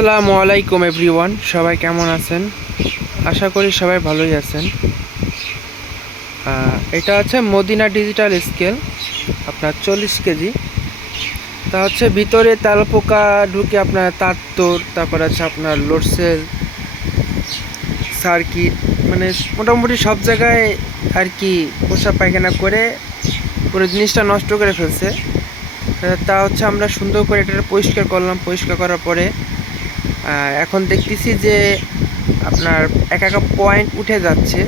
আসসালামু আলাইকুম এভরিওয়ান সবাই কেমন আছেন? আশা করি সবাই ভালোই আছেন। এটা হচ্ছে মদিনা ডিজিটাল স্কেল আপনার চল্লিশ কেজি। তা হচ্ছে ভিতরে তেলপোকা ঢুকে আপনার তার তোর তারপর আছে আপনার লোডসেল সার্কিট মানে মোটামুটি সব জায়গায় আর কি পোষা পায়খানা করে পুরো জিনিসটা নষ্ট করে ফেলছে। তা হচ্ছে আমরা সুন্দর করে এটা পরিষ্কার করলাম। পরিষ্কার করার পরে এখন দেখতেছি যে আপনার এক একটা পয়েন্ট উঠে যাচ্ছে।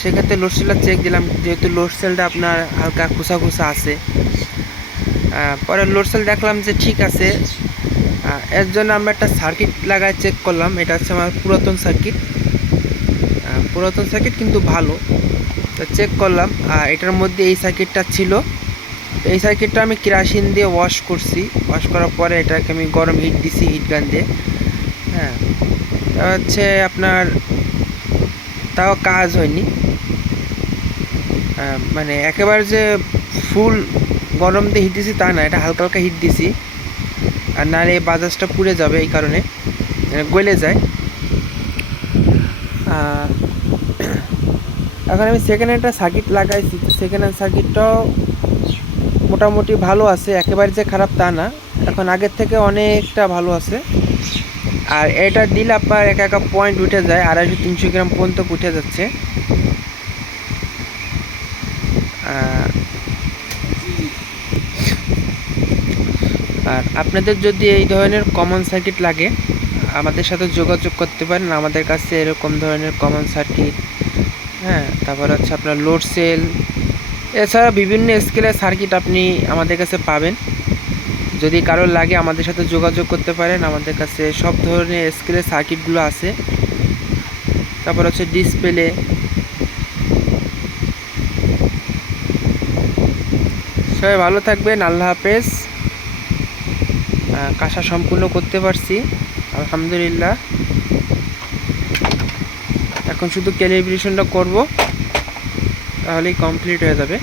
সেক্ষেত্রে লোডসেলটা চেক দিলাম, যেহেতু লোডসেলটা আপনার হালকা খোসা খোসা আছে পরে লোডসেল দেখলাম যে ঠিক আছে। এর জন্য আমরা একটা সার্কিট লাগায় চেক করলাম। এটা হচ্ছে আমার পুরাতন সার্কিট পুরাতন সার্কিট কিন্তু ভালো। তো চেক করলাম। এটার মধ্যে এই সার্কিটটা ছিল। এই সার্কিটটা আমি কেরাসিন দিয়ে ওয়াশ করছি। ওয়াশ করার পরে এটাকে আমি গরম হিট দিছি হিট গান দিয়ে। হ্যাঁ। তা হচ্ছে আপনার, তাও কাজ হয়নি। মানে একেবারে যে ফুল গরম দিয়ে হিট দিছি তা না, এটা হালকা হালকা হিট দিছি। আর নাহলে এই বাজাজটা পুড়ে যাবে এই কারণে মানে গলে যায়। এখন আমি সেকেন্ড হ্যান্ডটা সার্কিট লাগাইছি সেকেন্ড হ্যান্ড সার্কিটটাও মোটামুটি ভালো আছে, একেবারে যে খারাপ তা না। এখন আগের থেকে অনেকটা ভালো আছে। আর এটা দিলে আপনার একা একা পয়েন্ট উঠে যায়, আড়াইশো তিনশো গ্রাম পর্যন্ত উঠে যাচ্ছে। আর আপনাদের যদি এই ধরনের কমন সার্কিট লাগে, আমাদের সাথে যোগাযোগ করতে পারেন। আমাদের কাছে এরকম ধরনের কমন সার্কিট হ্যাঁ তারপর হচ্ছে আপনার লোড সেল এছাড়া বিভিন্ন স্কেলের সার্কিট আপনি আমাদের কাছে পাবেন। যদি কারোর লাগে আমাদের সাথে যোগাযোগ করতে পারেন, আমাদের কাছে সব ধরনের স্কেলের সার্কিটগুলো আছে। তারপর হচ্ছে ডিসপ্লে সবাই ভালো থাকবেন, আল্লাহ হাফেজ। কাঁসা সম্পূর্ণ করতে পারছি, আলহামদুলিল্লাহ। এখন শুধু ক্যালিব্রেশনটা করব, তাহলেই কমপ্লিট হয়ে যাবে।